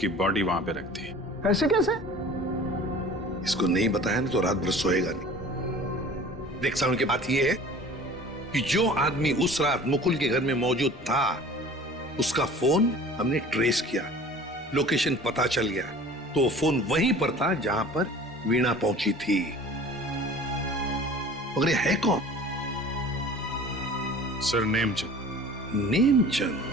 की बॉडी वहां पे रख दी। ऐसे कैसे? इसको नहीं बताया ना तो रात भर सोएगा नहीं। देख साउंड की बात यह है कि जो आदमी उस रात मुकुल के घर में मौजूद था उसका फोन हमने ट्रेस किया, लोकेशन पता चल गया, तो वो फोन वहीं पर था जहां पर वीणा पहुंची थी। मगर ये है कौन? सर नेमचंद। नेमचंद?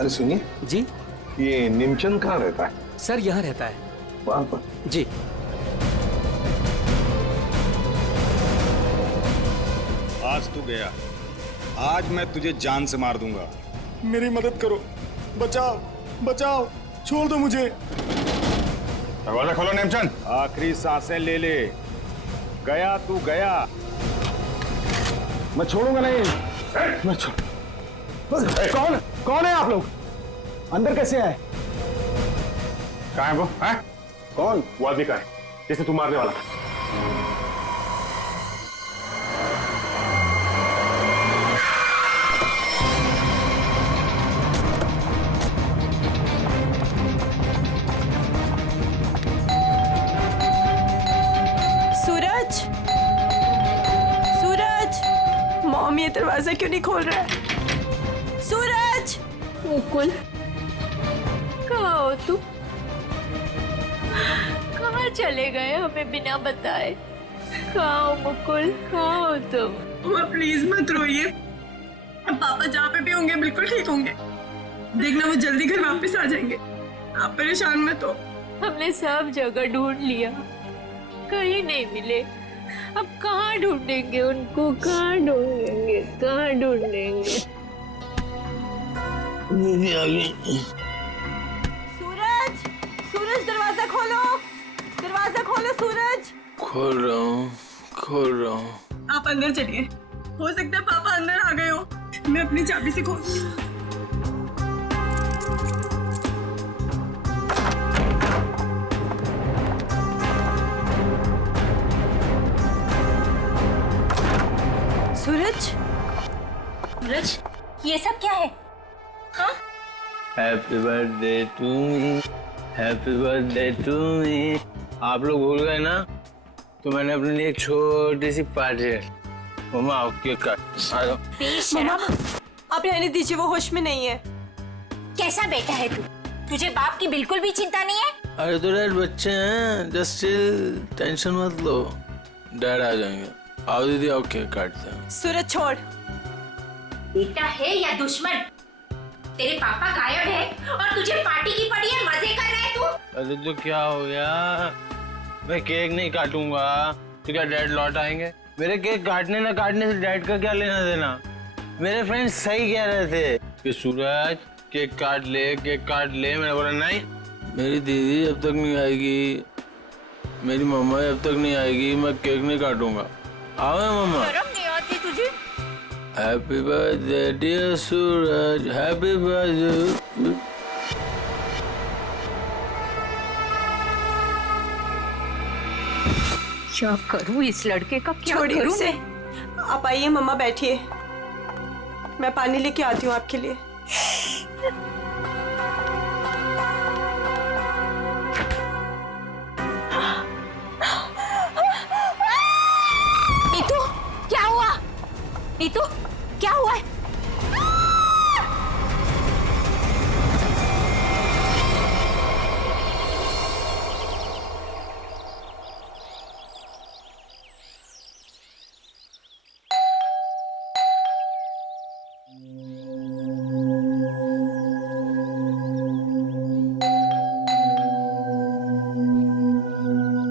अरे सुनिए जी ये नेमचंद कहाँ रहता है? सर, यहाँ रहता है। वहां पर? जी। आज तू गया, आज मैं तुझे जान से मार दूंगा। मेरी मदद करो, बचाओ बचाओ, छोड़ दो मुझे। दरवाजा खोलो नेमचंद। आखिरी सांसें ले ले। गया तू गया। मैं छोड़ूंगा नहीं। मैं कौन है आप लोग? अंदर कैसे आए? कहाँ है वो? है? कौन? वो आदमी कहाँ है जिसे तू मारने वाला था? सूरज, सूरज, मॉम ये दरवाजा क्यों नहीं खोल रहा है? सूरज! मुकुल, कहाँ हो तुम? कहाँ चले गए हमें बिना बताए? कहाँ हो मुकुल, कहाँ हो तुम? माँ प्लीज मत रोइए, पापा जहाँ पे भी होंगे बिल्कुल ठीक होंगे। देखना वो जल्दी घर वापस आ जाएंगे, आप परेशान मत हो। हमने सब जगह ढूंढ लिया, कहीं नहीं मिले। अब कहाँ ढूंढेंगे उनको? कहाँ ढूंढेंगे? कहाँ ढूंढेंगे? सूरज, सूरज दरवाजा खोलो, दरवाजा खोलो सूरज। खोल रहा हूँ। आप अंदर चलिए, हो सकता है पापा अंदर आ गए हो। मैं अपनी चाबी से खोल। सूरज, सूरज, ये सब क्या है? हाँ? Happy birthday to me, happy birthday to me. आप लोग भूल गए ना, तो मैंने अपने लिए एक छोटी सी पार्टी है। मम्मा आओ केक काट। आ जाओ। मम्मा आप रहने दीजिए, वो होश में नहीं है। कैसा बेटा है तू? तुझे बाप की बिल्कुल भी चिंता नहीं है? अरे तो डैड बच्चे हैं, जस्ट चिल, टेंशन मत लो, डैड आ जाएंगे। आओ दीदी आओ केक काटते हैं। सूरज छोड़। बेटा है या दुश्मन? तेरे पापा गायब है और तुझे पार्टी की पड़ी है, मजे कर रहा है तू? अरे तो क्या हो गया, मैं केक नहीं काटूंगा तो क्या डैड लौट आएंगे? मेरे केक काटने ना काटने से डैड का क्या लेना देना? मेरे फ्रेंड्स सही कह रहे थे कि सूरज केक काट ले, केक काट ले। मैंने बोला नहीं, मेरी दीदी जब तक नहीं आएगी, मेरी मम्मा जब तक नहीं आएगी, मैं केक नहीं काटूंगा। आओ मम्मा। शर्म नहीं आती तुझे? हैप्पी बर्थडे डियर सूरज, हैप्पी बर्थडे। क्या करूं इस लड़के का? क्या छोड़िए करूं उसे। मैं? आप आइए मम्मा, बैठिए, मैं पानी लेके आती हूँ आपके लिए। नीतू, क्या हुआ? नीतू, क्या हुआ है?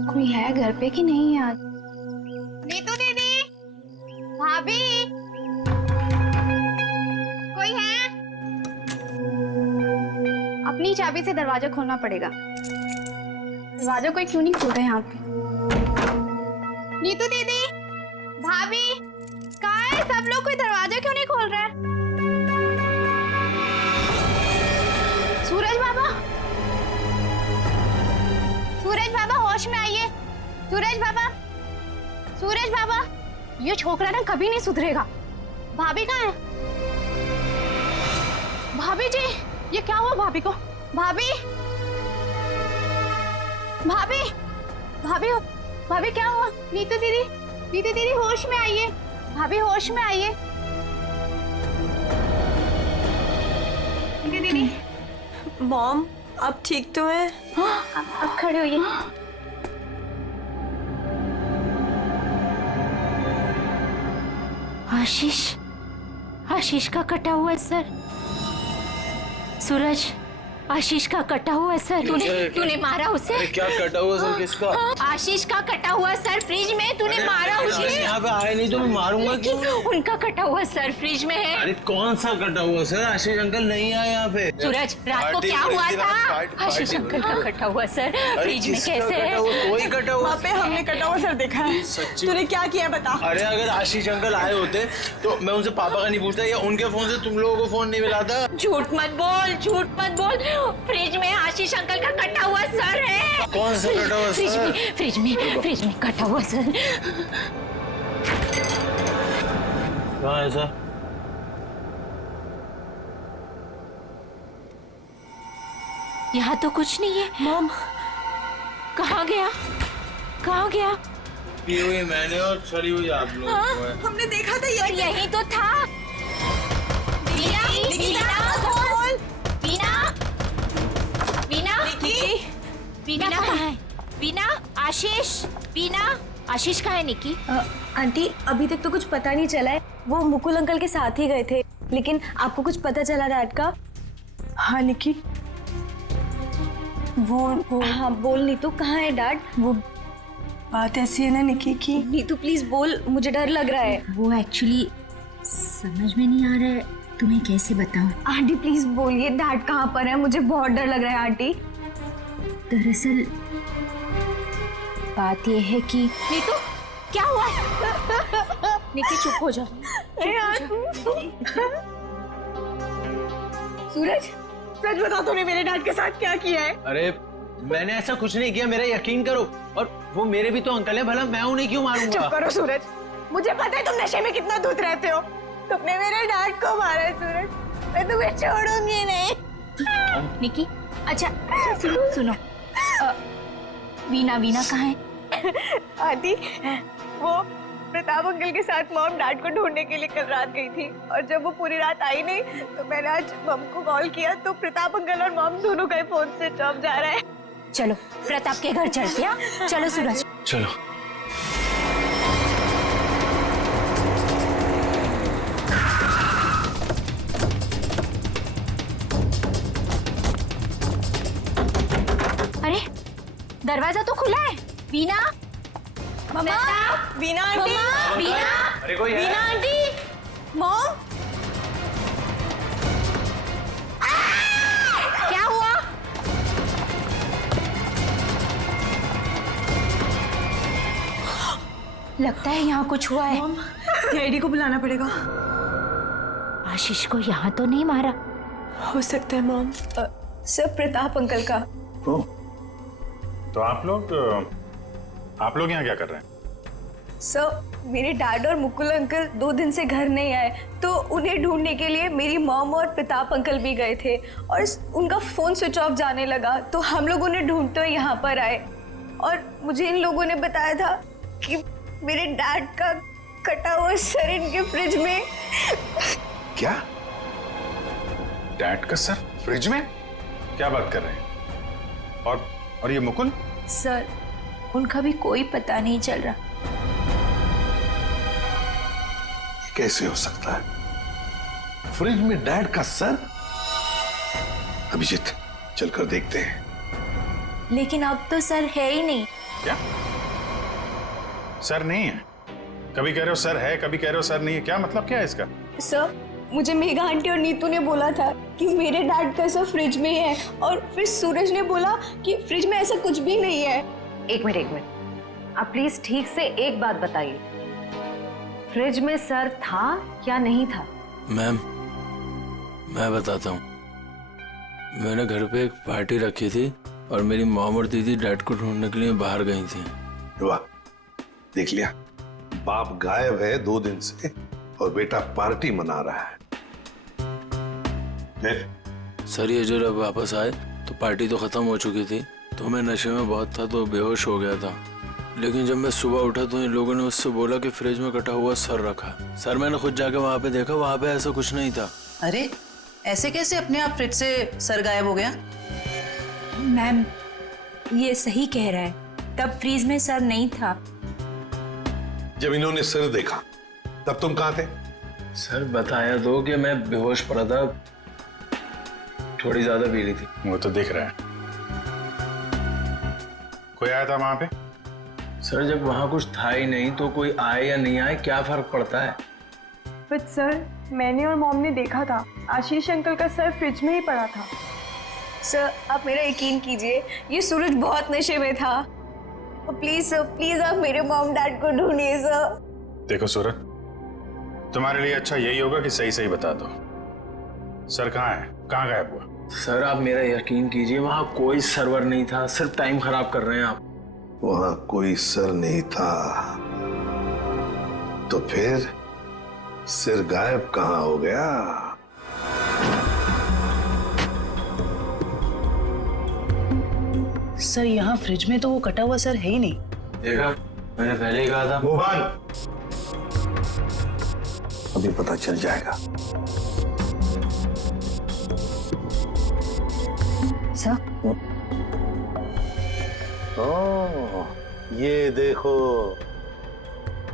कोई है घर पे कि नहीं आज? नीतू दीदी, भाभी, कोई है? अपनी चाबी से दरवाजा खोलना पड़ेगा। दरवाजा कोई क्यों नहीं खोल रहा है यहाँ पे? नीतू दीदी, भाभी, कहाँ है सब लोग? कोई दरवाजा क्यों नहीं खोल रहा है? सूरज बाबा, सूरज बाबा होश में आइए। सूरज बाबा, सूरज बाबा, ये छोकरा ना कभी नहीं सुधरेगा। भाभी कहाँ है? भाभी जी, ये क्या हुआ भाभी को? भाभी, भाभी, भाभी, भाभी क्या हुआ? नीतू दीदी, नीतू दीदी होश में आइए। भाभी होश में आइए। नीतू दीदी। मॉम, आप ठीक तो हैं? हाँ, अब खड़े होइए। आशीष, आशीष का कटा हुआ है सर। सूरज, आशीष का कटा हुआ है सर। तूने मारा उसे? अरे क्या कटा हुआ सर? किसका? आशीष का कटा हुआ सर, फ्रिज में। तूने मारा उसे? यहाँ पे आए नहीं तो मैं मारूंगा क्यों? उनका कटा हुआ सर फ्रिज में है। अरे कौन सा कटा हुआ सर? आशीष अंकल नहीं आए यहाँ पे। सूरज, रात को क्या हुआ था? आशीष अंकल का कटा हुआ सर फ्रिज में। कैसे है? कोई कटा हुआ? वहाँ पे हमने कटा हुआ सर देखा है। सच्ची? तूने क्या किया बता। अरे अगर आशीष अंकल आए होते तो मैं उनसे पापा का नहीं पूछता, या उनके फोन से तुम लोगों को फोन नहीं मिलाता। झूठ मत बोल, झूठ मत बोल। फ्रिज में आशीष अंकल का कटा हुआ सर है। कौन सा कटा हुआ फ्रिज सर? में, फ्रिज में कटा हुआ सर। कहाँ है सर? यहाँ तो कुछ नहीं है। मॉम, कहाँ गया? कहाँ गया? पी हुई मैंने और सड़ी हुई आप लोग। हमने देखा था और यही तो था। वीना, वीना, वीना कहाँ है? वीना, आशीष, वीना, आशीष कहाँ है? निकी, आंटी, अभी तक तो कुछ पता नहीं चला है। वो मुकुल अंकल के साथ ही गए थे, लेकिन आपको कुछ पता चला डैड का? हाँ निकी, वो हाँ बोल नीतू, कहाँ है डैड? वो बात ऐसी है ना निकी की। नीतू प्लीज बोल, मुझे डर लग रहा है। वो एक्चुअली समझ में नहीं आ रहा है, तुम्हें कैसे बताऊं? आंटी प्लीज बोलिए, डैड कहाँ पर है? मुझे बहुत डर लग रहा है आंटी। दरअसल बात यह है कि नीतू क्या हुआ? निकी चुप हो जा। सूरज, सच बता, तूने मेरे डैड के साथ क्या किया है? अरे मैंने ऐसा कुछ नहीं किया, मेरा यकीन करो। और वो मेरे भी तो अंकल है, भला मैं उन्हें क्यों मारूंगा? चुप करो सूरज, मुझे पता है तुम नशे में कितना धुत रहते हो। तुमने मेरे डैड को मारा है सूरज, मैं तुम्हें छोड़ूंगी नहीं। निकी, अच्छा सुनो, वीना कहाँ है? आंटी, वो प्रताप अंकल के साथ मॉम डैड को ढूंढने के लिए कल रात गई थी, और जब वो पूरी रात आई नहीं तो मैंने आज मॉम को कॉल किया तो प्रताप अंकल और मॉम दोनों का फोन स्विच ऑफ जा रहा है। चलो प्रताप के घर चलते हैं। चलो सूरज, चलो। अरे दरवाजा तो खुला है। वीना, मम्मा, वीना आंटी, अरे कोई है? वीना आंटी, मॉम, क्या हुआ? लगता है यहाँ कुछ हुआ है। सीआईडी को बुलाना पड़ेगा। आशीष को यहाँ तो नहीं मारा? हो सकता है मॉम। सर प्रताप अंकल का। तो आप लोग यहाँ क्या कर रहे हैं? सर मेरे डैड और मुकुल अंकल 2 दिन से घर नहीं आए, तो उन्हें ढूंढने के लिए मेरी मॉम और प्रताप अंकल भी गए थे, और उनका फोन स्विच ऑफ जाने लगा तो हम लोग उन्हें ढूंढते हुए यहाँ पर आए, और मुझे इन लोगों ने बताया था कि मेरे डैड का कटा हुआ सर इनके फ्रिज में। क्या? डैड का सर फ्रिज में? क्या बात कर रहे हैं? और ये मुकुल? सर उनका भी कोई पता नहीं चल रहा। कैसे हो सकता है? फ्रिज में डैड का सर? अभिजीत, चलकर देखते हैं। लेकिन अब तो सर है ही नहीं। क्या? सर नहीं है? कभी कह रहे हो सर है, कभी कह रहे हो सर नहीं है, क्या मतलब क्या है इसका? सर मुझे मेघा आंटी और नीतू ने बोला था कि मेरे डैड का सर फ्रिज में है, और फिर सूरज ने बोला कि फ्रिज में ऐसा कुछ भी नहीं है। एक मिनट, आप प्लीज ठीक से एक बात बताइए, फ्रिज में सर था या नहीं था? मैम मैं बताता हूँ, मैंने घर पे एक पार्टी रखी थी और मेरी मॉम और दीदी डैड को ढूंढने के लिए बाहर गई थी। वाह, देख लिया, बाप गायब है 2 दिन से और बेटा पार्टी मना रहा है। फिर सर ये जो जब वापस आए तो पार्टी तो खत्म हो चुकी थी, तो मैं नशे में बहुत था तो बेहोश हो गया था। लेकिन जब मैं सुबह उठा तो इन लोगों ने मुझसे बोला कि फ्रिज में कटा हुआ सर रखा। सर मैंने खुद जाके वहाँ पे देखा, वहाँ पे ऐसा कुछ नहीं था। अरे ऐसे कैसे अपने आप फ्रिज से सर गायब हो गया? मैम ये सही कह रहा है, तब फ्रीज में सर नहीं था। जब इन्होंने सिर देखा तब तुम कहाँ थे? सर बताया दो कि मैं बेहोश पड़ा था, थोड़ी ज्यादा पी ली थी। वो तो दिख रहा है। कोई आया था वहां पे? सर जब वहां कुछ था ही नहीं तो कोई आए या नहीं आए क्या फर्क पड़ता है? बट सर मैंने और मॉम ने देखा था, आशीष अंकल का सर फ्रिज में ही पड़ा था। सर आप मेरा यकीन कीजिए, ये सूरज बहुत नशे में था। प्लीज सर, प्लीज आप मेरे मॉम डैड को ढूंढिए सर। देखो सूरज, तुम्हारे लिए अच्छा यही होगा कि सही सही बता दो, सर कहाँ है, कहाँ गायब हुआ? सर आप मेरा यकीन कीजिए, वहां कोई सर्वर नहीं था, सिर्फ टाइम खराब कर रहे हैं आप। वहां कोई सर नहीं था तो फिर सिर गायब कहाँ हो गया? सर यहाँ फ्रिज में तो वो कटा हुआ सर है ही नहीं। देखा, मैंने पहले ही कहा था। मोहन, अभी पता चल जाएगा। सर ओह, ये देखो,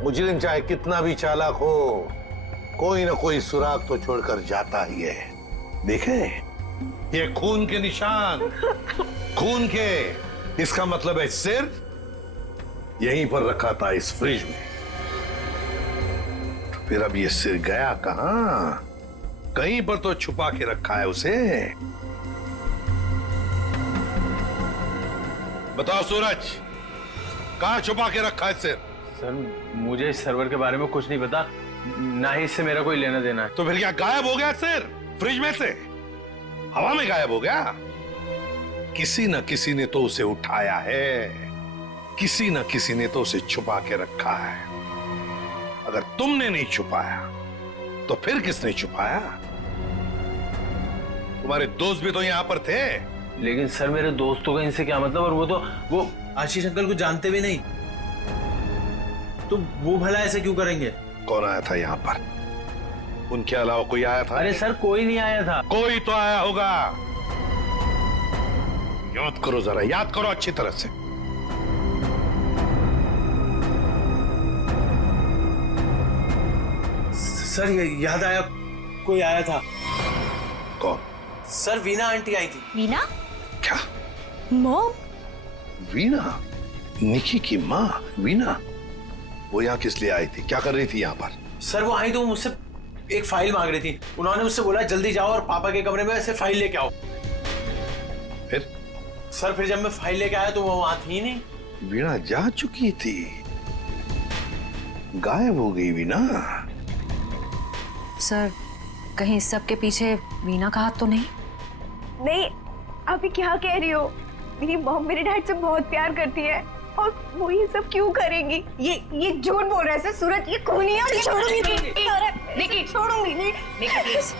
मुजरिम चाहे कितना भी चालाक हो, कोई ना कोई सुराग तो छोड़कर जाता ही है। देखे, ये खून के निशान, खून के। इसका मतलब है सिर यहीं पर रखा था इस फ्रिज में। तो फिर अब ये सिर गया कहां? कहीं पर तो छुपा के रखा है उसे। बताओ सूरज, कहां छुपा के रखा है सिर? सर मुझे इस सर्वर के बारे में कुछ नहीं पता, ना ही इससे मेरा कोई लेना देना है। तो फिर क्या गायब हो गया सिर फ्रिज में से? हवा में गायब हो गया? किसी न किसी ने तो उसे उठाया है, किसी न किसी ने तो उसे छुपा के रखा है। अगर तुमने नहीं छुपाया तो फिर किसने छुपाया? तुम्हारे दोस्त भी तो यहां पर थे। लेकिन सर मेरे दोस्तों का इनसे क्या मतलब? और वो आशीष अंकल को जानते भी नहीं, तो वो भला ऐसे क्यों करेंगे? कौन आया था यहाँ पर? उनके अलावा कोई आया था? अरे सर कोई नहीं आया था। कोई तो आया होगा। याद करो जरा, याद करो अच्छी तरह से। सर ये याद आया, कोई आया था। कौन? सर वीना आंटी आई थी। वीना? क्या? मॉम? वीना? निकी की माँ वीना? वो यहाँ किस लिए आई थी? क्या कर रही थी यहाँ पर? सर वो आई तो मुझसे एक फाइल मांग रही थी। उन्होंने मुझसे बोला जल्दी जाओ और पापा के कमरे में ऐसे फाइल लेके आओ। फिर? सर फिर जब मैं फाइल लेके आया तो वो वहां थी नहीं। वीणा जा चुकी थी, गायब हो गई वीणा। सर कहीं इस सब के पीछे वीना का हाथ तो नहीं? नहीं, अभी क्या कह रही हो? मेरी मॉम मेरे डैड से बहुत प्यार करती है और वो ये सब क्यों करेंगी? ये झूठ बोल रहा है सर। सूरज ये खूनी है और ये छोड़ूंगी नहीं। निकी छोड़ूंगी नहीं। निकी प्लीज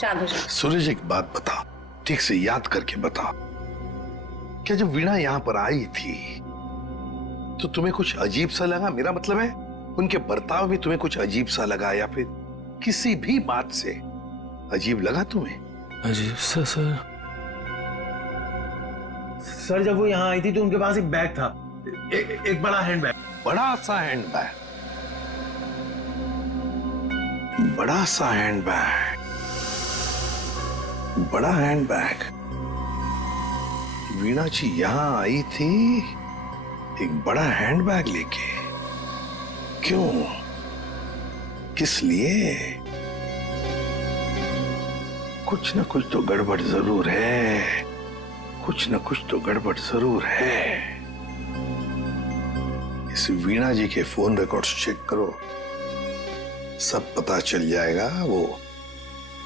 शांत हो जाओ। सूरज एक बात बताओ, ठीक से याद करके बताओ, क्या जब वीणा यहाँ पर आई थी तो तुम्हें कुछ अजीब सा लगा? मेरा मतलब है उनके बर्ताव में तुम्हें कुछ अजीब सा लगा या फिर किसी भी बात से अजीब लगा तुम्हें? अजीब सा सर? सर जब वो यहाँ आई थी तो उनके पास एक बैग था, एक बड़ा हैंड बैग। बड़ा सा हैंड बैग? बड़ा सा हैंड बैग? बड़ा हैंड बैग? वीणा जी यहां आई थी एक बड़ा हैंड बैग लेके? क्यों? किस लिए? कुछ ना कुछ तो गड़बड़ जरूर है, कुछ ना कुछ तो गड़बड़ जरूर है। इस वीणा जी के फोन रिकॉर्ड्स चेक करो, सब पता चल जाएगा वो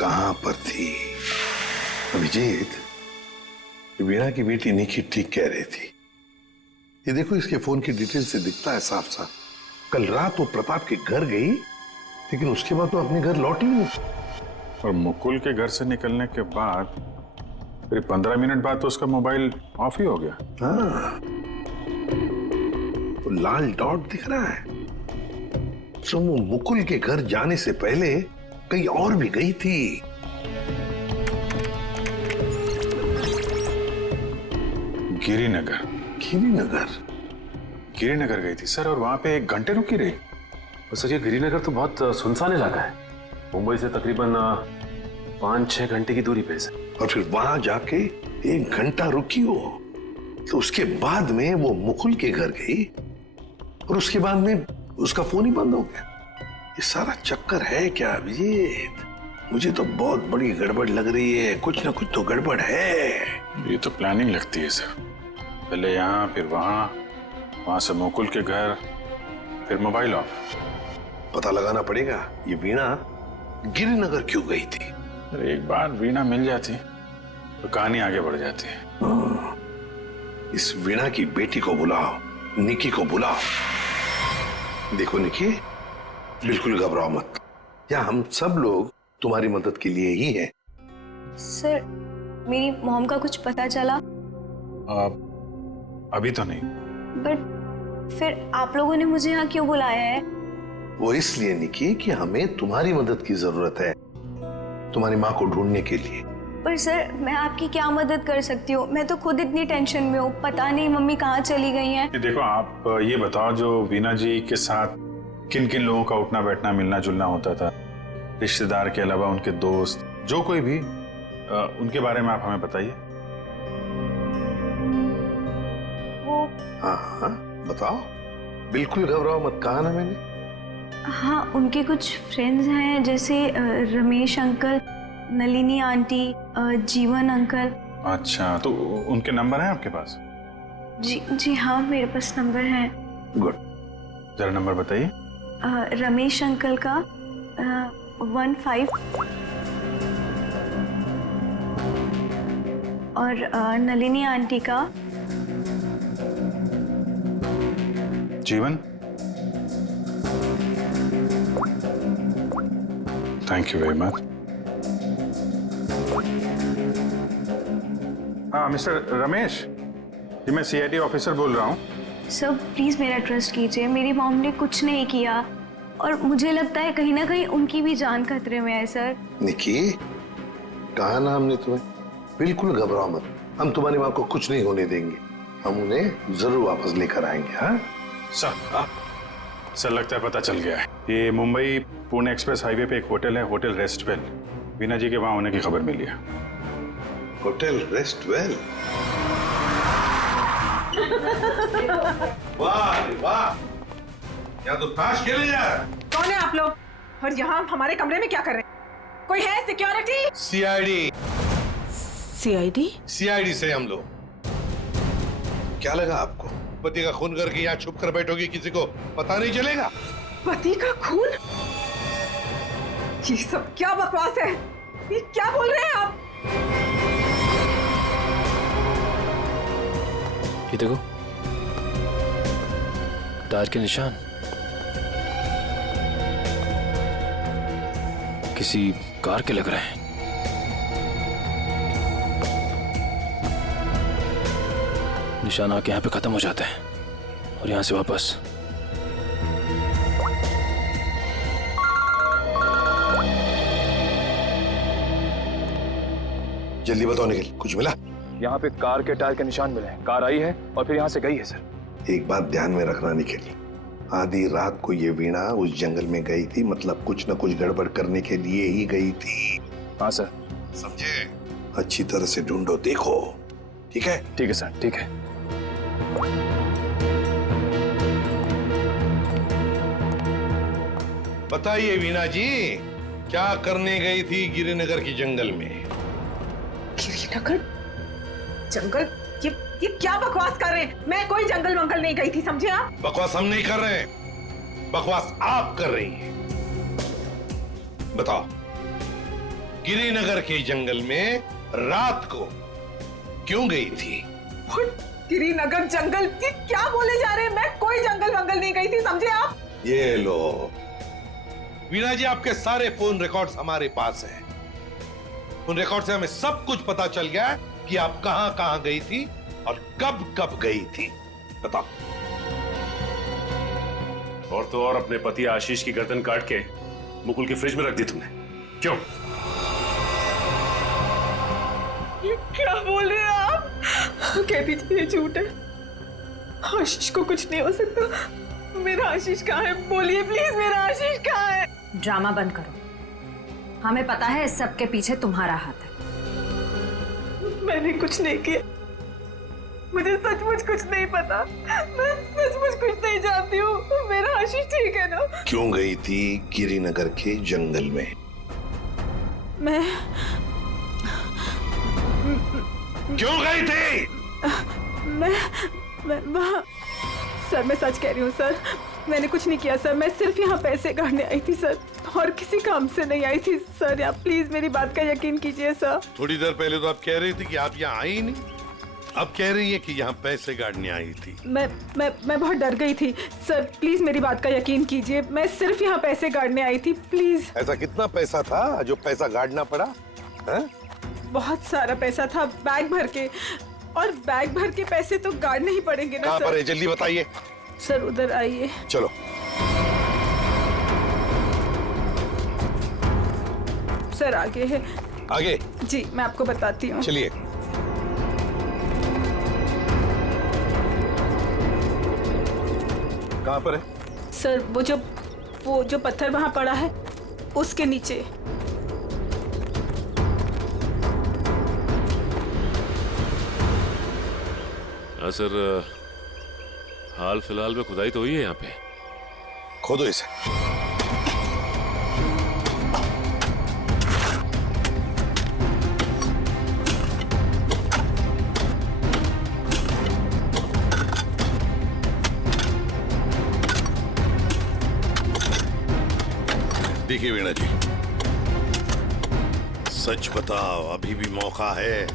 कहां पर थी। अभिजीत, वीणा की बेटी निकी ठीक कह रही थी। ये देखो, इसके फोन की डिटेल से दिखता है साफ साफ कल रात वो प्रताप के घर गई, लेकिन उसके बाद तो अपने घर लौटी नहीं। और मुकुल के घर से निकलने के बाद फिर 15 मिनट बाद तो उसका मोबाइल ऑफ ही हो गया। हाँ, तो लाल डॉट दिख रहा है। तो वो मुकुल के घर जाने से पहले कहीं और भी गई थी। गिरिनगर। गिरिनगर गई थी सर, और वहां पे 1 घंटे रुकी रही। और सर ये गिरिनगर तो बहुत सुनसान इलाका है, मुंबई से तकरीबन 5-6 घंटे की दूरी पे है। और फिर वहां जाके 1 घंटा रुकी हो, तो उसके बाद में वो मुकुल के घर गई और उसके बाद में उसका फोन ही बंद हो गया। ये सारा चक्कर है क्या अभिजीत? मुझे तो बहुत बड़ी गड़बड़ लग रही है, कुछ ना कुछ तो गड़बड़ है। ये तो प्लानिंग लगती है सर, पहले यहाँ फिर वहां से मुकुल के घर, फिर मोबाइल ऑफ। पता लगाना पड़ेगा ये वीणा गिरिनगर क्यों गई थी। अरे एक बार वीणा मिल जाती तो कहानी आगे बढ़ जाती है। इस वीणा की बेटी को बुलाओ, निकी को बुलाओ। देखो निकी, बिल्कुल घबराओ मत, यहाँ हम सब लोग तुम्हारी मदद के लिए ही हैं। सर मेरी मॉम का कुछ पता चला? अभी तो नहीं। बट फिर आप लोगों ने मुझे यहाँ क्यों बुलाया है? वो इसलिए निकी कि हमें तुम्हारी मदद की जरूरत है, तुम्हारी माँ को ढूंढने के लिए। पर सर मैं आपकी क्या मदद कर सकती हूँ? मैं तो खुद इतनी टेंशन में हूँ, पता नहीं मम्मी कहाँ चली गई हैं। देखो आप ये बताओ, जो वीणा जी के साथ किन किन लोगों का उठना बैठना मिलना जुलना होता था, रिश्तेदार के अलावा उनके दोस्त, जो कोई भी, उनके बारे में आप हमें बताइए। वो हाँ बताओ, बिल्कुल घबराओ मत, कहा ना मैंने। हाँ, उनके कुछ फ्रेंड्स हैं, जैसे रमेश अंकल, नलिनी आंटी, जीवन अंकल। अच्छा, तो उनके नंबर हैं आपके पास? जी हाँ, मेरे पास नंबर है। गुड, जरा नंबर बताइए। रमेश अंकल का 15 और नलिनी आंटी का जीवन। Thank you very much. हाँ मिस्टर रमेश, जी मैं सीआईडी ऑफिसर बोल रहा हूँ। सर प्लीज मेरा ट्रस्ट कीजिए, मेरी मॉम ने कुछ नहीं किया और मुझे लगता है कहीं ना कहीं उनकी भी जान खतरे में है। सर निकी, कहा ना हमने तुम्हें, बिल्कुल घबराओ मत, हम तुम्हारी माँ को कुछ नहीं होने देंगे, हम उन्हें जरूर वापस लेकर आएंगे। हाँ सर लगता है पता चल गया है। ये मुंबई पुणे एक्सप्रेस हाईवे पे एक होटल है, होटल रेस्टवेल। वीणा जी के वहां होने की खबर मिली है। होटल रेस्टवेल? वाह वाह, यहाँ तो ताश खेले जा रहा है। कौन है आप लोग और यहाँ हमारे कमरे में क्या कर रहे हैं? कोई है सिक्योरिटी? सीआईडी। सीआईडी से हम लोग। क्या लगा आपको, पति का खून करके यहाँ छुप कर बैठोगी, किसी को पता नहीं चलेगा? पति का खून? ये सब क्या बकवास है? ये क्या बोल रहे हैं आप? ये देखो, टायर के निशान किसी कार के लग रहे हैं। निशान आके यहाँ पे खत्म हो जाते हैं और यहाँ से वापस। जल्दी बताओ निखिल, कुछ मिला? यहाँ पे कार के टायर के निशान मिले हैं, कार आई है और फिर यहाँ से गई है सर। एक बात ध्यान में रखना निखिल, आधी रात को ये वीणा उस जंगल में गई थी, मतलब कुछ न कुछ गड़बड़ करने के लिए ही गई थी। हाँ सर। समझे? अच्छी तरह से ढूंढो, देखो। ठीक है? ठीक है सर, ठीक है। बताइए वीणा जी, क्या करने गई थी गिरिनगर की जंगल में? गिरिनगर जंगल? ये क्या बकवास कर रहे हैं? मैं कोई जंगल वंगल नहीं गई थी, समझे आप? बकवास हम नहीं कर रहे हैं, बकवास आप कर रही हैं। बताओ, गिरिनगर के जंगल में रात को क्यों गई थी? गिरिनगर जंगल? क्या बोले जा रहे हैं? मैं कोई जंगल वंगल नहीं गई थी, समझे आप? ये लो वीणा जी, आपके सारे फोन रिकॉर्ड्स हमारे पास हैं। उन रिकॉर्ड से हमें सब कुछ पता चल गया कि आप कहां कहां गई थी और कब कब गई थी। बताओ। और तो और अपने पति आशीष की गर्दन काट के मुकुल की फ्रिज में रख दी तुमने, क्यों? ये क्या बोल रहे हैं आप? कह दीजिए ये झूठ है। आशीष को कुछ नहीं हो सकता। मेरा आशीष कहाँ है? बोलिए प्लीज, मेरा आशीष कहाँ है? ड्रामा बंद करो। हमें पता है इस सब के पीछे तुम्हारा हाथ है। मैंने कुछ नहीं किया। मुझे सचमुच कुछ नहीं पता। मैं सचमुच कुछ नहीं जानती हूँ। मेरा आशीष ठीक है ना? क्यों गई थी गिरिनगर के जंगल में? मैं क्यों गई थी? मैं वहाँ सर, मैं सच कह रही हूँ सर। मैंने कुछ नहीं किया सर। मैं सिर्फ यहाँ पैसे काटने आई थी सर, और किसी काम से नहीं आई थी सर। आप प्लीज मेरी बात का यकीन कीजिए सर। थोड़ी देर पहले तो आप कह रही थी कि आप यहाँ आई ही नहीं, अब कह रही है कि यहाँ पैसे गाड़ने आई थी। मैं बहुत डर गई थी सर। प्लीज मेरी बात का यकीन कीजिए। मैं सिर्फ यहाँ पैसे गाड़ने आई थी, प्लीज। ऐसा कितना पैसा था जो पैसा गाड़ना पड़ा? है? बहुत सारा पैसा था, बैग भर के। और बैग भर के पैसे तो गाड़ने ही पड़ेंगे ना कहाँ सर? पर है? जल्दी बताइए। सर उधर आइए। चलो। सर आगे है। आगे? जी मैं आपको बताती हूँ। चलिए। कहाँ पर है? सर वो जो पत्थर वहां पड़ा है उसके नीचे। हाँ सर, हाल फिलहाल में खुदाई तो हुई है यहाँ पे। खोदो इसे। देखिए वीणा जी, सच बताओ, अभी भी मौका है।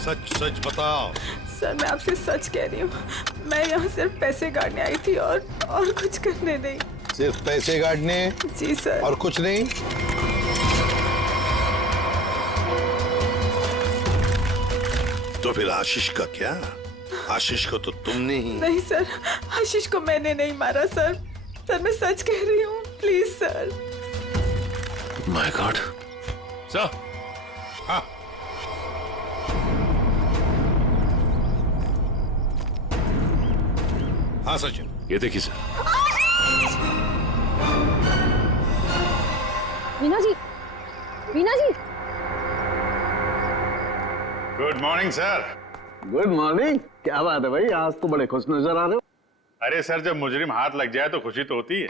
सच सच बताओ। सर मैं आपसे सच कह रही हूँ। मैं यहाँ सिर्फ पैसे गाड़ने आई थी और कुछ करने नहीं। सिर्फ पैसे गाड़ने? जी सर। और कुछ नहीं? तो फिर आशीष का क्या? आशीष को तो तुमने ही। नहीं सर, आशीष को मैंने नहीं मारा सर। सर मैं सच कह रही हूँ, please sir. My god. Sir. हाँ। हाँ सचिन, ये देखिए sir. Veena ji, Veena ji. Good morning sir. Good morning. क्या बात है भाई, आज तो बड़े खुश नजर आ रहे हो। अरे सर, जब मुजरिम हाथ लग जाए तो खुशी तो होती है।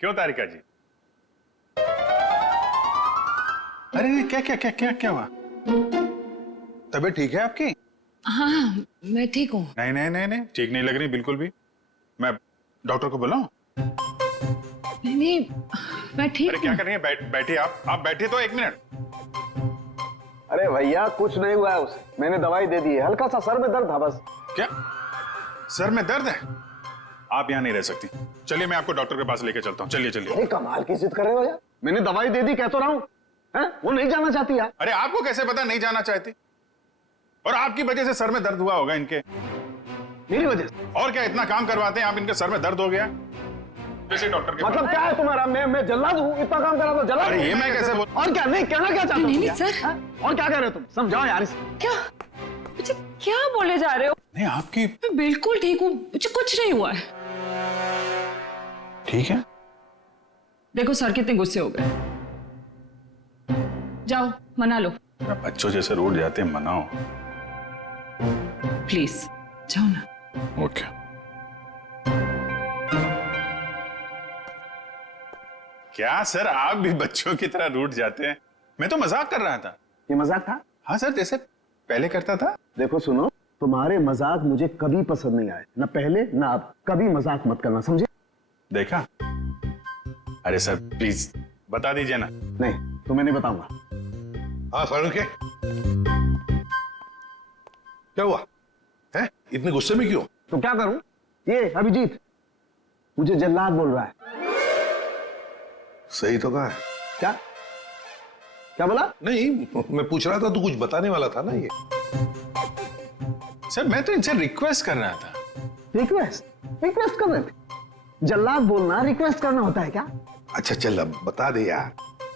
क्यों तारिका जी? अरे क्या क्या क्या क्या क्या हुआ? तबीयत ठीक है आपकी? हाँ मैं ठीक हूँ। नहीं नहीं नहीं नहीं, ठीक नहीं लग रही बिल्कुल भी। मैं डॉक्टर को बुलाऊं? नहीं मैं ठीक अरे क्या कर रही है? बैठिए आप बैठिए तो 1 मिनट। अरे भैया कुछ नहीं हुआ है उसे, मैंने दवाई दे दी है। हल्का सा सर में दर्द था बस। क्या सर में दर्द है? आप यहाँ नहीं रह सकती। चलिए मैं आपको डॉक्टर के पास लेके चलता हूँ। चलिए चलिए। अरे कमाल की जिद कर रहे हो यार। मैंने दवाई दे दी, कह तो रहा हूँ। वो नहीं जाना चाहती यार। अरे आपको कैसे पता नहीं जाना चाहती? और आपकी वजह से सर में दर्द हुआ होगा इनके। मेरी वजह से? और क्या, इतना काम करवाते हैं आप, इनके सर में दर्द हो गया। जैसे डॉक्टर के मतलब क्या है तुम्हारा? मैं जल्लाद हूँ? इतना काम करा तो जल्लाद? अरे ये मैं कैसे बोल? और क्या? नहीं कहना क्या चाहते हो? नहीं सर। और क्या कह रहे हो तुम? समझाओ यार इसे। क्या मुझे क्या बोले जा रहे हो? नहीं आपकी। मैं बिल्कुल ठीक हूँ, मुझे कुछ नहीं हुआ है। ठीक है। देखो सर कितने गुस्से हो गए। जाओ मना लो। बच्चों जैसे रूठ जाते हैं, मनाओ प्लीज जाओ ना। ओके। क्या सर, आप भी बच्चों की तरह रूठ जाते हैं? मैं तो मजाक कर रहा था। ये मजाक था? हाँ सर, जैसे पहले करता था। देखो सुनो, तुम्हारे मजाक मुझे कभी पसंद नहीं आए, ना पहले ना अब। कभी मजाक मत करना, समझे? देखा? अरे सर प्लीज बता दीजिए ना। नहीं तो मैं नहीं बताऊंगा। हाँ फारूक, क्या हुआ हैं? इतने गुस्से में क्यों? तो क्या करूं? ये अभिजीत मुझे जल्लाद बोल रहा है। सही तो कहा है। क्या क्या बोला? नहीं, मैं पूछ रहा था, तू कुछ बताने वाला था ना ये। सर मैं तो इनसे रिक्वेस्ट कर रहा था। रिक्वेस्ट कर रहे थे? जल्लाद बोलना रिक्वेस्ट करना होता है क्या? अच्छा चल अब बता दे यार।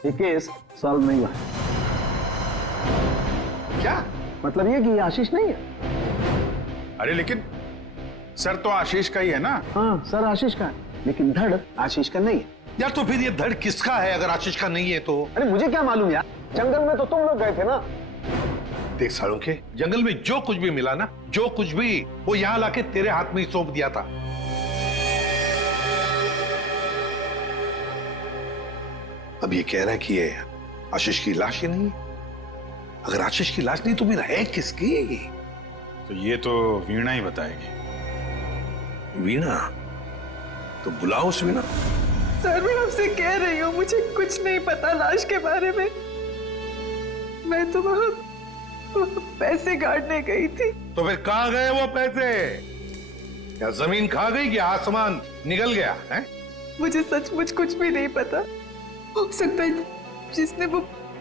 ये केस सॉल्व नहीं हुआ है। क्या मतलब ये कि ये आशीष नहीं है। अरे लेकिन सर तो आशीष का ही है ना। हाँ सर आशीष का है, लेकिन धड़ आशीष का नहीं है। यार तो फिर ये धड़ किसका है अगर आशीष का नहीं है तो? अरे मुझे क्या मालूम यार, जंगल में तो तुम लोग गए थे ना। देख सालुंखे, जंगल में जो कुछ भी मिला ना, जो कुछ भी, वो यहां लाके तेरे हाथ में ही सौंप दिया था। अब ये कह रहा है कि ये आशीष की लाश ही नहीं है। अगर आशीष की लाश नहीं तो फिर है किसकी? तो ये तो वीणा ही बताएगी। वीणा? तो बुलाओ उस वीणा। सर मैं आपसे कह रही हूँ, मुझे कुछ नहीं पता लाश के बारे में। मैं तो वहां पैसे काटने गई थी। तो फिर कहां गए वो पैसे? क्या जमीन खा गई कि आसमान निकल गया है? मुझे सचमुच कुछ भी नहीं पता। हो सकता है जिसने वो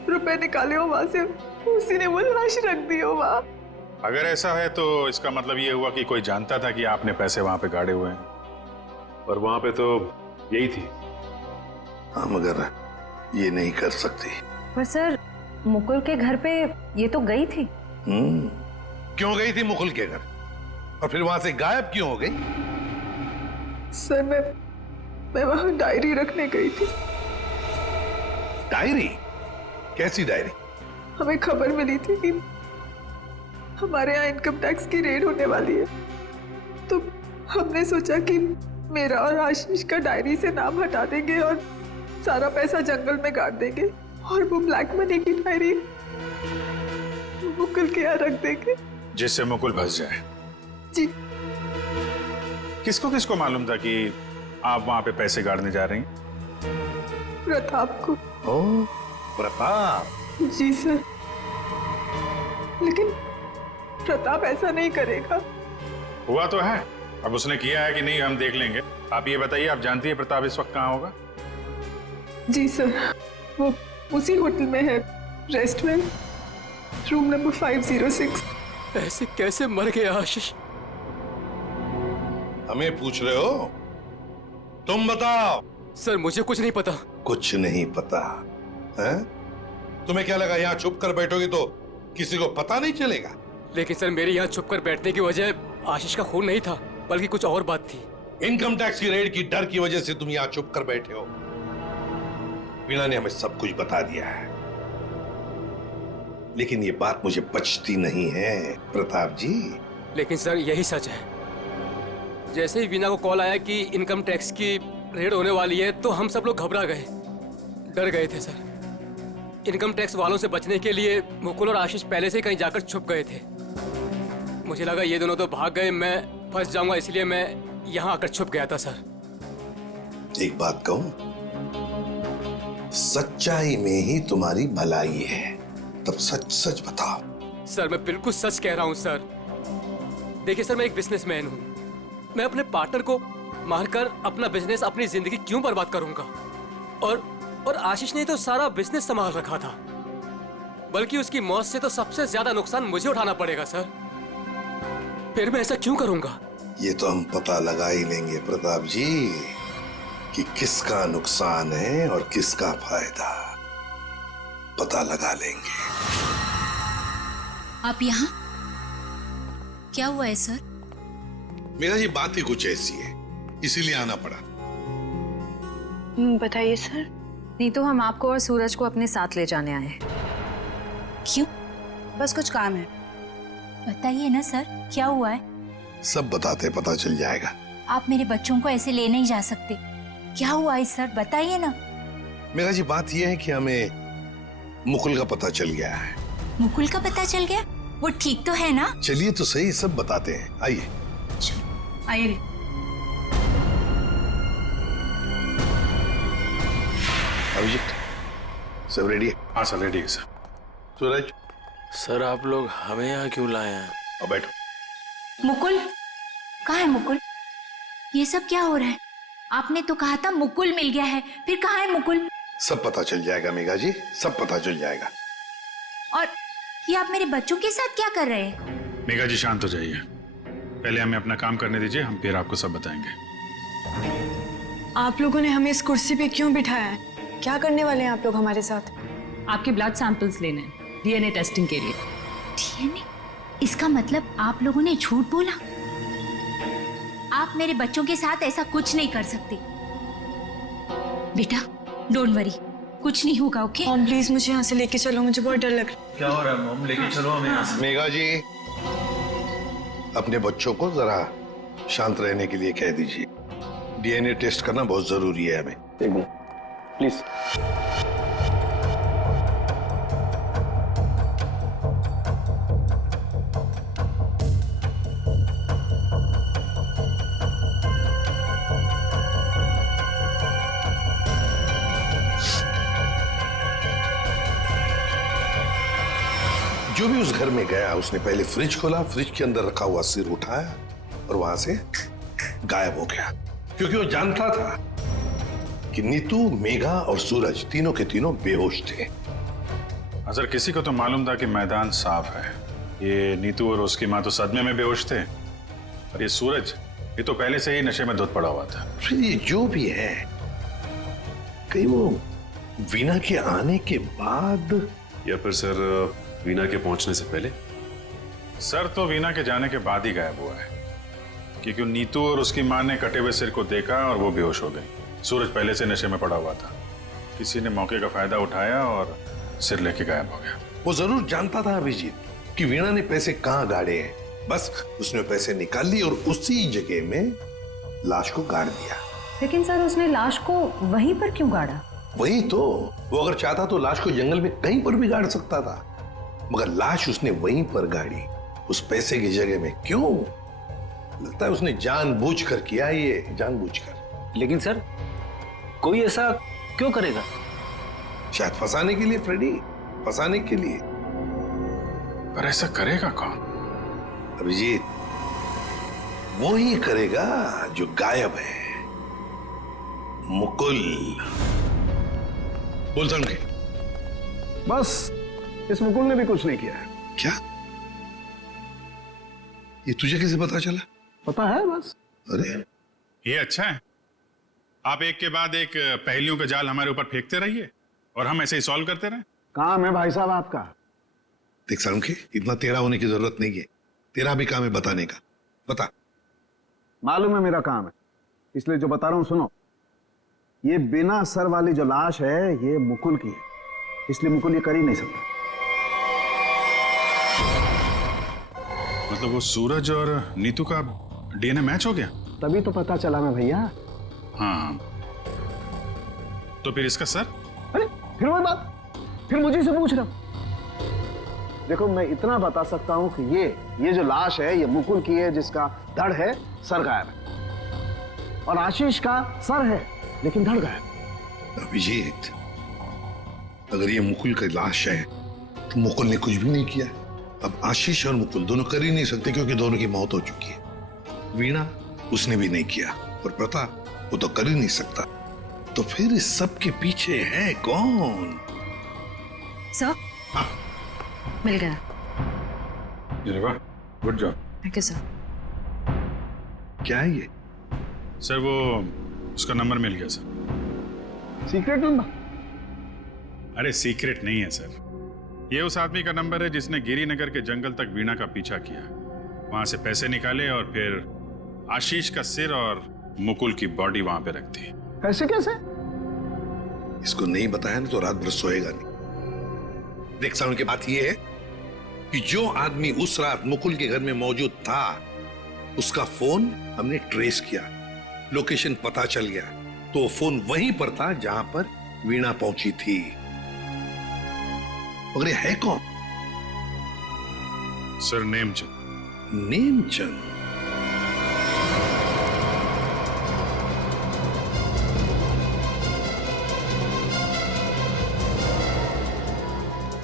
रुपए निकाले हो वहां से, उसी ने वो लाश रख दी हो वहां। अगर ऐसा है तो इसका मतलब ये हुआ कि कोई जानता था कि आपने पैसे वहां पे गाड़े हुए हैं। और वहां पे तो यही थी। हाँ मगर ये नहीं कर सकती। पर सर मुकुल के घर पे ये तो गई थी। क्यों गई थी मुकुल के घर? और फिर वहां से गायब क्यों हो गई? सर मैं वहां डायरी रखने गई थी। डायरी? कैसी डायरी? हमें खबर मिली थी कि हमारे यहाँ इनकम टैक्स की रेड होने वाली है, तो हमने सोचा कि मेरा और आशीष का डायरी से नाम हटा देंगे और सारा पैसा जंगल में गाड़ देंगे और वो ब्लैक मनी की डायरी मुकुल के यहाँ रख देंगे, जिससे मुकुल फंस जाए। जी। किसको किसको मालूम था कि आप वहां पे पैसे गाड़ने जा रही हैं? प्रताप को। ओह, प्रताप? जी सर, लेकिन प्रताप ऐसा नहीं करेगा। हुआ तो है, अब उसने किया है कि नहीं हम देख लेंगे। आप ये बताइए, आप जानती है प्रताप इस वक्त कहाँ होगा? जी सर, वो उसी होटल में है, रेस्टोरेंट, रूम नंबर 506। ऐसे कैसे मर गया आशीष? हमें पूछ रहे हो? तुम बताओ। सर मुझे कुछ नहीं पता। कुछ नहीं पता है? तुम्हें क्या लगा यहाँ छुप कर बैठोगे तो किसी को पता नहीं चलेगा? लेकिन सर मेरे यहाँ छुप कर बैठने की वजह आशीष का खून नहीं था, बल्कि कुछ और बात थी। इनकम टैक्स की रेड की डर की वजह से तुम यहाँ छुप कर बैठे हो। वीणा ने हमें सब कुछ बता दिया है, लेकिन ये बात मुझे पचती नहीं है प्रताप जी। लेकिन सर यही सच है। जैसे ही वीणा को कॉल आया कि इनकम टैक्स की रेड होने वाली है, तो हम सब लोग घबरा गए, डर गए थे सर। इनकम टैक्स वालों से बचने के लिए मुकुल और आशीष पहले से कहीं जाकर छुप गए थे। मुझे लगा ये दोनों तो भाग गए, मैं फंस जाऊंगा, इसलिए मैं यहाँ आकर छुप गया था सर। एक बात कहूं, सच्चाई में ही तुम्हारी भलाई है, तब सच सच बताओ। सर मैं बिल्कुल सच कह रहा हूँ सर। देखिए सर, मैं एक बिजनेसमैन हूँ। मैं अपने पार्टनर को मारकर अपना बिजनेस, अपनी जिंदगी क्यों बर्बाद करूंगा? और आशीष ने तो सारा बिजनेस संभाल रखा था, बल्कि उसकी मौत से तो सबसे ज्यादा नुकसान मुझे उठाना पड़ेगा सर। फिर मैं ऐसा क्यों करूंगा? ये तो हम पता लगा ही लेंगे प्रताप जी कि किसका नुकसान है और किसका फायदा। पता लगा लेंगे। आप यहाँ? क्या हुआ है सर? मेरा ये बात ही कुछ ऐसी है, इसीलिए आना पड़ा। बताइए सर। नीतू, हम आपको और सूरज को अपने साथ ले जाने आए हैं। क्यों? बस कुछ काम है। बताइए ना सर, क्या हुआ है? सब बताते पता चल जाएगा। आप मेरे बच्चों को ऐसे ले नहीं जा सकते। क्या हुआ है सर, बताइए ना। मेरा जी बात यह है कि हमें मुकुल का पता चल गया है। मुकुल का पता चल गया? वो ठीक तो है ना? चलिए तो सही, सब बताते हैं, आइए। आइए। अभिजीत, सब रेडी है? हाँ सर, रेडी है सर। सूरज। सर आप लोग हमें यहाँ क्यों लाए हैं? अब बैठो। मुकुल कहाँ है मुकुल? ये सब क्या हो रहा है? आपने तो कहा था मुकुल मिल गया है, फिर कहाँ है मुकुल? सब पता चल जाएगा मेघा जी, सब पता चल जाएगा। और ये आप मेरे बच्चों के साथ क्या कर रहे हैं? मेघा जी शांत हो जाइए, पहले हमें अपना काम करने दीजिए, हम फिर आपको सब बताएंगे। आप लोगों ने हमें इस कुर्सी पे क्यों बिठाया है? क्या करने वाले हैं आप लोग हमारे साथ? आपके ब्लड सैंपल्स लेने हैं डीएनए टेस्टिंग के लिए। डीएनए? इसका मतलब आप लोगों ने झूठ बोला? आप मेरे बच्चों के साथ ऐसा कुछ नहीं कर सकते। बेटा डोंट वरी, कुछ नहीं होगा, ओके? मॉम प्लीज मुझे यहाँ से लेके चलो, मुझे बहुत डर लग रहा है। क्या हो रहा है मॉम? लेके चलो हमें यहाँ से। मेघा जी अपने बच्चों को जरा शांत रहने के लिए कह दीजिए। डीएनए टेस्ट करना बहुत जरूरी है हमें। एक मिनट प्लीज। जो भी उस घर में गया उसने पहले फ्रिज खोला, फ्रिज के अंदर रखा हुआ सिर उठाया और वहां से गायब हो गया, क्योंकि वो जानता था कि नीतू, मेघा और सूरज तीनों के तीनों बेहोश थे। अगर किसी को तो मालूम था कि मैदान साफ है। ये नीतू और उसकी माँ तो सदमे में बेहोश थे, और ये सूरज ये तो पहले से ही नशे में धुत पड़ा हुआ था। फिर ये जो भी है, कहीं वो वीना के आने के बाद या फिर सर वीना के पहुंचने से पहले? सर तो वीना के जाने के बाद ही गायब हुआ है, क्योंकि नीतू और उसकी माँ ने कटे हुए सिर को देखा और वो बेहोश हो गई। सूरज पहले से नशे में पड़ा हुआ था, किसी ने मौके का फायदा उठाया और सिर लेके गायब हो गया। वो जरूर जानता था अभिजीत कि वीणा ने पैसे कहाँ गाड़े हैं, बस उसने पैसे निकाल लिए और उसी जगह में लाश को गाड़ दिया। लेकिन सर उसने लाश को वहीं पर क्यों गाड़ा? वही तो, वो अगर चाहता तो लाश को जंगल में कहीं पर भी गाड़ सकता था, मगर लाश उसने वहीं पर गाड़ी, उस पैसे की जगह में। क्यों? लगता है उसने जानबूझकर किया, ये जानबूझकर। लेकिन सर कोई ऐसा क्यों करेगा? शायद फंसाने के लिए फ्रेडी, फंसाने के लिए। पर ऐसा करेगा कौन? अभिजीत, वो ही करेगा जो गायब है, मुकुल। बोलता हूं बस इस मुकुल ने भी कुछ नहीं किया है। क्या? ये तुझे कैसे पता चला? पता है बस। अरे ये अच्छा है, आप एक के बाद एक पहेलियों का जाल हमारे ऊपर फेंकते रहिए और हम ऐसे ही सॉल्व करते रहे। काम है भाई साहब आपका। देख सालुंखे, इतना टेढ़ा होने की जरूरत नहीं है, तेरा भी काम है बताने का। बता। मालूम है मेरा काम है, इसलिए जो बता रहा हूं सुनो। ये बिना सर वाली जो लाश है ये मुकुल की है, इसलिए मुकुल ये कर ही नहीं सकता। मतलब वो सूरज और नीतू का डीएनए मैच हो गया? तभी तो पता चला ना भैया। हाँ, तो फिर इसका सर? अरे फिर वही बात, फिर मुझे से पूछ रहा। देखो मैं इतना बता सकता हूं कि ये जो लाश है ये मुकुल की है, जिसका धड़ है, सर गायब है। और आशीष का सर है लेकिन धड़ गायब। अभिजीत, अगर ये मुकुल की लाश है तो मुकुल ने कुछ भी नहीं किया। अब आशीष और मुकुल दोनों कर ही नहीं सकते, क्योंकि दोनों की मौत हो चुकी है। वीणा उसने भी नहीं किया, और प्रताप वो तो कर ही नहीं सकता। तो फिर इस सब के पीछे है कौन? सर मिल गया। Good job. Thank you sir. क्या है ये? सर वो उसका नंबर मिल गया सर। Secret number? अरे सीक्रेट नहीं है सर, ये उस आदमी का नंबर है जिसने गिरिनगर के जंगल तक वीणा का पीछा किया, वहां से पैसे निकाले और फिर आशीष का सिर और मुकुल की बॉडी वहां पे रख दी। कैसे कैसे? इसको नहीं बताया ना तो रात भर सोएगा नहीं। देख साउंड की बात यह है कि जो आदमी उस रात मुकुल के घर में मौजूद था, उसका फोन हमने ट्रेस किया, लोकेशन पता चल गया, तो वो फोन वहीं पर था जहां पर वीणा पहुंची थी। मगर ये है कौन? सर नेमचंद। नेमचंद?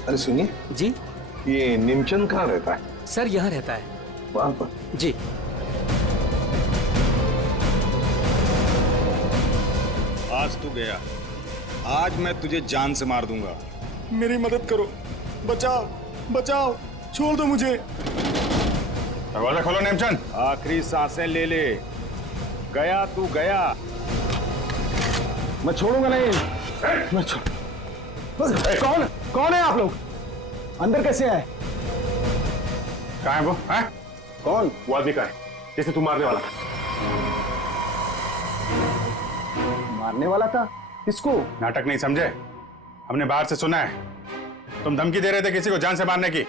अरे सुनिए जी, ये नेमचंद कहाँ रहता है? सर यहाँ रहता है, वहां पर। जी। आज तू गया, आज मैं तुझे जान से मार दूंगा। मेरी मदद करो, बचाओ बचाओ, छोड़ दो मुझे। दरवाजा खोलो नेमचंद। आखिरी सांसें ले ले। गया तू गया। मैं छोड़ूंगा नहीं। मैं कौन कौन है आप लोग? अंदर कैसे आए? कहाँ है वो? हैं? कौन? वो आदमी का है जिसे तू मारने वाला था। मारने वाला था? किसको? नाटक नहीं समझे? हमने बाहर से सुना है तुम धमकी दे रहे थे किसी को जान से मारने की।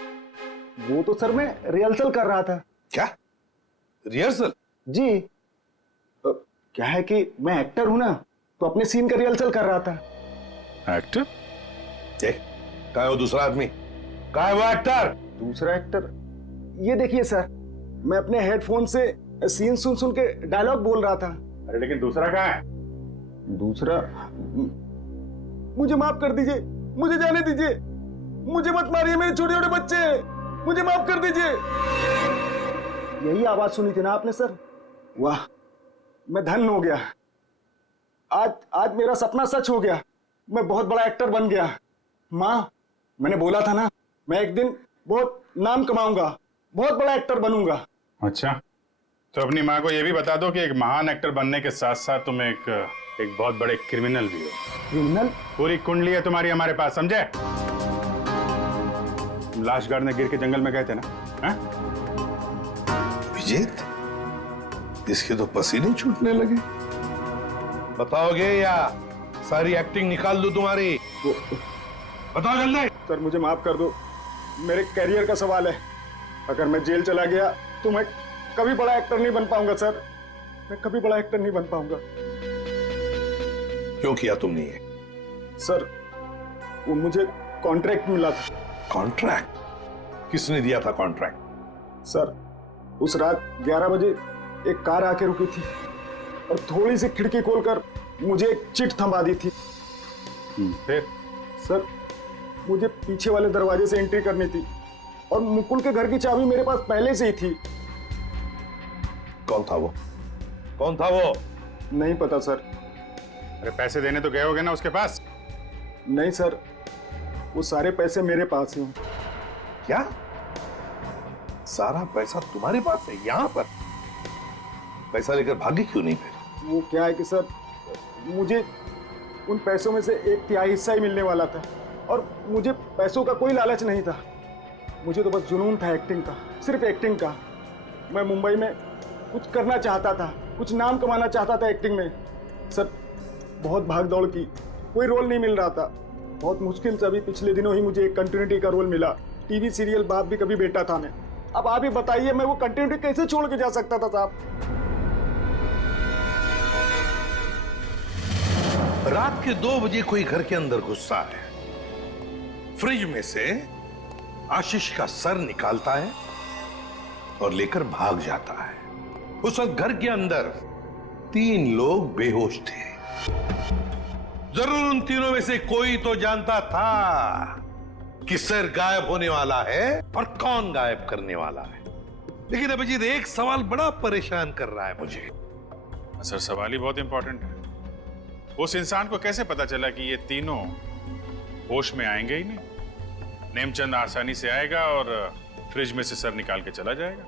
वो तो सर मैं रिहर्सल कर रहा था। क्या रिहर्सल? जी। क्या है कि मैं एक्टर हूं ना, तो अपने सीन का रिहर्सल कर रहा था। एक्टर? कहाँ है वो दूसरा आदमी? कहाँ है वो एक्टर? दूसरा एक्टर? ये देखिए सर, मैं अपने हेडफोन से सीन सुन सुन के डायलॉग बोल रहा था। अरे लेकिन दूसरा कहाँ है? दूसरा? मुझे माफ कर दीजिए, मुझे जाने दीजिए, मुझे मत मारिए, मेरे छोटे छोटे बच्चे हैं, मुझे माफ कर दीजिए। यही आवाज सुनी थी ना आपने सर? वाह, मैं धन्य हो गया। आज मेरा सपना सच हो गया, मैं बहुत बड़ा एक्टर बन गया। माँ, मैंने बोला था ना, मैं एक दिन बहुत नाम कमाऊंगा, बहुत बड़ा एक्टर बनूंगा। अच्छा, तो अपनी माँ को यह भी बता दो कि एक महान एक्टर बनने के साथ साथ तुम एक बहुत बड़े क्रिमिनल भी हो। क्रिमिनल? पूरी कुंडली है तुम्हारी हमारे पास, समझे? तुम लाश गाड़ने गिर के जंगल में गए थे ना? हैं? विजेत, इसके तो पसीने छूटने लगे। बताओगे या सारी एक्टिंग निकाल दो तुम्हारी? बताओ जल्दी। सर मुझे माफ कर दो, मेरे करियर का सवाल है। अगर मैं जेल चला गया तो मैं कभी बड़ा एक्टर नहीं बन पाऊंगा सर, मैं कभी बड़ा एक्टर नहीं बन पाऊंगा। क्यों किया तुमने ये? सर वो मुझे कॉन्ट्रैक्ट मिला था। कॉन्ट्रैक्ट? किसने दिया था कॉन्ट्रैक्ट? सर उस रात 11 बजे एक कार आके रुकी थी और थोड़ी सी खिड़की खोलकर मुझे एक चिट थमा दी थी। फिर? सर मुझे पीछे वाले दरवाजे से एंट्री करनी थी और मुकुल के घर की चाबी मेरे पास पहले से ही थी। कौन था वो? कौन था वो? नहीं पता सर। अरे पैसे देने तो गए होगे ना उसके पास? नहीं सर, वो सारे पैसे मेरे पास हैं। क्या? सारा पैसा तुम्हारे पास है? यहाँ पर पैसा लेकर भागे क्यों नहीं फिर? वो क्या है कि सर, मुझे उन पैसों में से 1/3 हिस्सा ही मिलने वाला था और मुझे पैसों का कोई लालच नहीं था। मुझे तो बस जुनून था एक्टिंग का, सिर्फ एक्टिंग का। मैं मुंबई में कुछ करना चाहता था, कुछ नाम कमाना चाहता था एक्टिंग में। सर बहुत भाग दौड़ की, कोई रोल नहीं मिल रहा था। बहुत मुश्किल से अभी पिछले दिनों ही मुझे एक कंटिन्यूटी का रोल मिला। टीवी सीरियल बाप भी कभी बेटा था मैं। अब आप ही बताइए, मैं वो कंटिन्यूटी कैसे छोड़ के जा सकता था साहब? रात के 2 बजे कोई घर के अंदर घुसता है, फ्रिज में से आशीष का सर निकालता है और लेकर भाग जाता है। उस वक्त घर के अंदर 3 लोग बेहोश थे। जरूर उन तीनों में से कोई तो जानता था कि सर गायब होने वाला है और कौन गायब करने वाला है। लेकिन अभिजीत, एक सवाल बड़ा परेशान कर रहा है मुझे। सर सवाल ही बहुत इंपॉर्टेंट है। उस इंसान को कैसे पता चला कि ये तीनों होश में आएंगे ही नहीं? नेमचंद आसानी से आएगा और फ्रिज में से सर निकाल के चला जाएगा।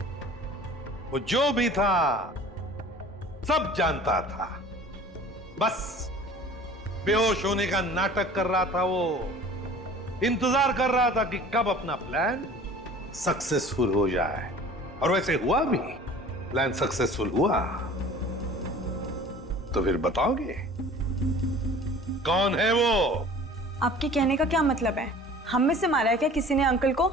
वो जो भी था सब जानता था, बस बेहोश होने का नाटक कर रहा था। वो इंतजार कर रहा था कि कब अपना प्लान सक्सेसफुल हो जाए, और वैसे हुआ भी। प्लान सक्सेसफुल हुआ। तो फिर बताओगे कौन है वो? आपके कहने का क्या मतलब है? हम में से मारा है क्या किसी ने अंकल को?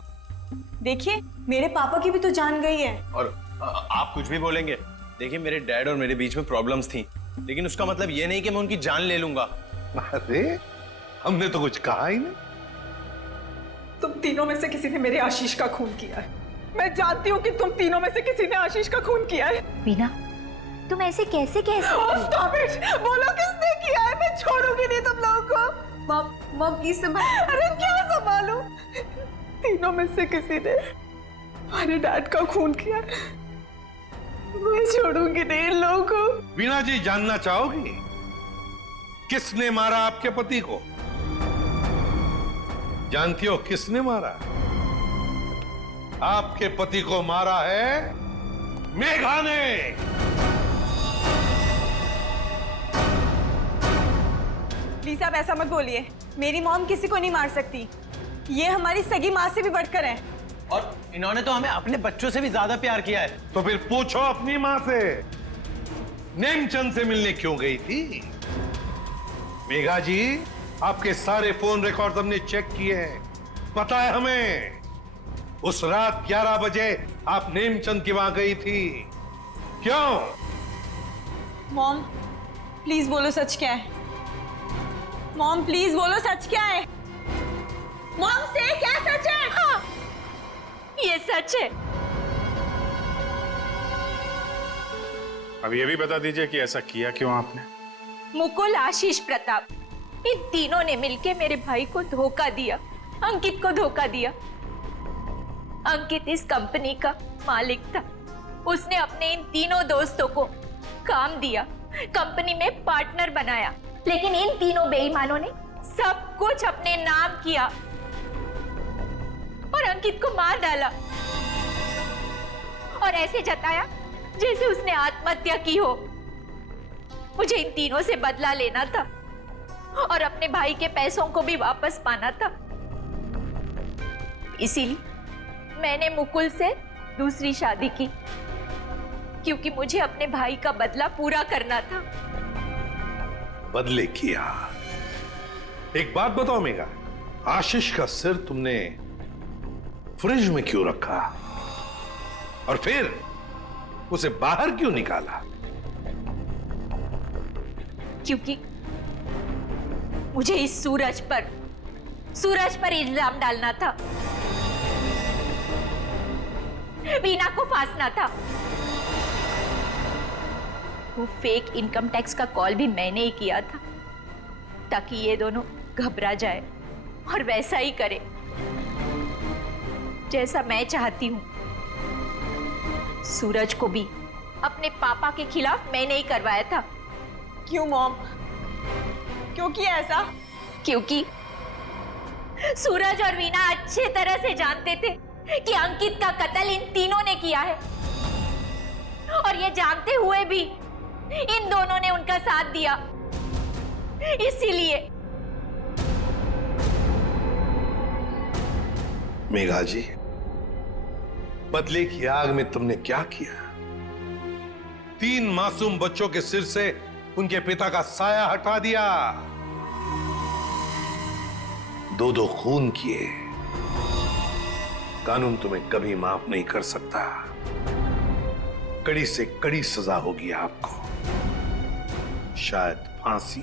देखिए मेरे पापा की भी तो जान गई है। और आप कुछ भी बोलेंगे, देखिए मेरे डैड और मेरे बीच में प्रॉब्लम्स थी, लेकिन उसका मतलब ये नहीं कि मैं उनकी जान ले लूंगा। अरे हमने तो कुछ कहा ही नहीं। तुम तीनों में से किसी ने मेरे आशीष का खून किया है। मैं जानती हूँ कि तुम तीनों में से किसी ने आशीष का खून किया है। वीना, तुम ऐसे कैसे कह सकती हो? बोलो किसने किया है? मैं छोड़ूंगी नहीं तुम लोगों को। मम प्लीज संभाल। अरे क्या संभालूं? तीनों में से किसी ने हमारे डैड का खून किया। मैं छोड़ूंगी नहीं इन लोगों को। वीणा जी, जानना चाहोगी किसने मारा आपके पति को? जानती हो किसने मारा? आपके पति को मारा है मेघा ने। प्लीज आप ऐसा मत बोलिए। मेरी मॉम किसी को नहीं मार सकती। ये हमारी सगी माँ से भी बढ़कर है। और इन्होंने तो हमें अपने बच्चों से भी ज्यादा प्यार किया है। तो फिर पूछो अपनी माँ से, नेमचंद से मिलने क्यों गई थी? मेघा जी, आपके सारे फोन रिकॉर्ड हमने चेक किए हैं। पता है हमें उस रात 11 बजे आप नेमचंद की वहां गई थी। क्यों? मॉम प्लीज बोलो सच क्या है। मॉम प्लीज बोलो सच क्या है। मॉम से क्या सच है? हाँ, ये सच है। अब ये भी बता दीजिए कि ऐसा किया क्यों आपने? मुकुल, आशीष, प्रताप, इन तीनों ने मिलकर मेरे भाई को धोखा दिया, अंकित को धोखा दिया। अंकित इस कंपनी का मालिक था। उसने अपने इन तीनों दोस्तों को काम दिया, कंपनी में पार्टनर बनाया, लेकिन इन तीनों बेईमानों ने सब कुछ अपने नाम किया और अंकित को मार डाला और ऐसे जताया जैसे उसने आत्महत्या की हो। मुझे इन तीनों से बदला लेना था और अपने भाई के पैसों को भी वापस पाना था। इसीलिए मैंने मुकुल से दूसरी शादी की, क्योंकि मुझे अपने भाई का बदला पूरा करना था। बदले किया। एक बात बताओ मेघा, आशीष का सिर तुमने फ्रिज में क्यों रखा और फिर उसे बाहर क्यों निकाला? क्योंकि मुझे इस सूरज पर इल्जाम डालना था, वीणा को फांसना था। वो फेक इनकम टैक्स का कॉल भी मैंने ही किया था ताकि ये दोनों घबरा जाए और वैसा ही करे जैसा मैं चाहती हूं। सूरज को भी अपने पापा के खिलाफ मैंने ही करवाया था। क्यों मॉम? क्यों किया ऐसा? क्योंकि सूरज और वीणा अच्छे तरह से जानते थे कि अंकित का कत्ल इन तीनों ने किया है, और ये जानते हुए भी इन दोनों ने उनका साथ दिया। इसीलिए मेघा जी, बदले की आग में तुमने क्या किया? 3 मासूम बच्चों के सिर से उनके पिता का साया हटा दिया। 2 खून किए। कानून तुम्हें कभी माफ नहीं कर सकता। कड़ी से कड़ी सजा होगी आपको, शायद फांसी।